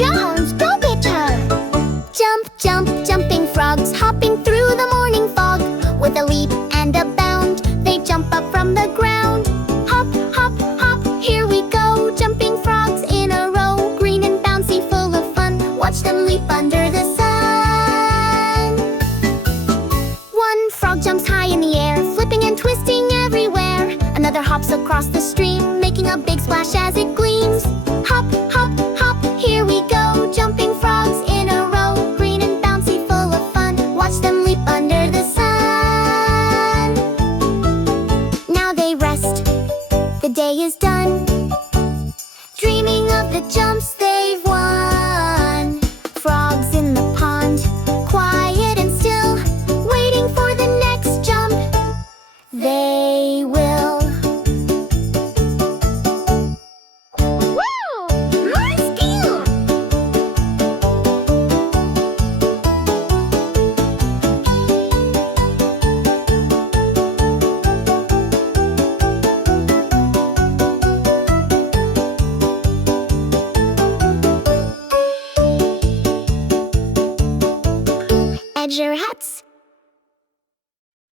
Jones, go get her! Jump, jump, jumping frogs, hopping through the morning fog. With a leap and a bound, they jump up from the ground. Hop, hop, hop, here we go, jumping frogs in a row. Green and bouncy, full of fun, watch them leap under the sun. One frog jumps high in the air, flipping and twisting everywhere. Another hops across the stream, making a big splash as it gleams. Hop, hop, hop, here we go, jumping frogs in a row. Green and bouncy, full of fun, watch them leap under the sun. Now they rest, the day is done, dreaming of the jumps they've won. Frogs in the pond, quiet and still, waiting for the next jump. They will. Edge your hats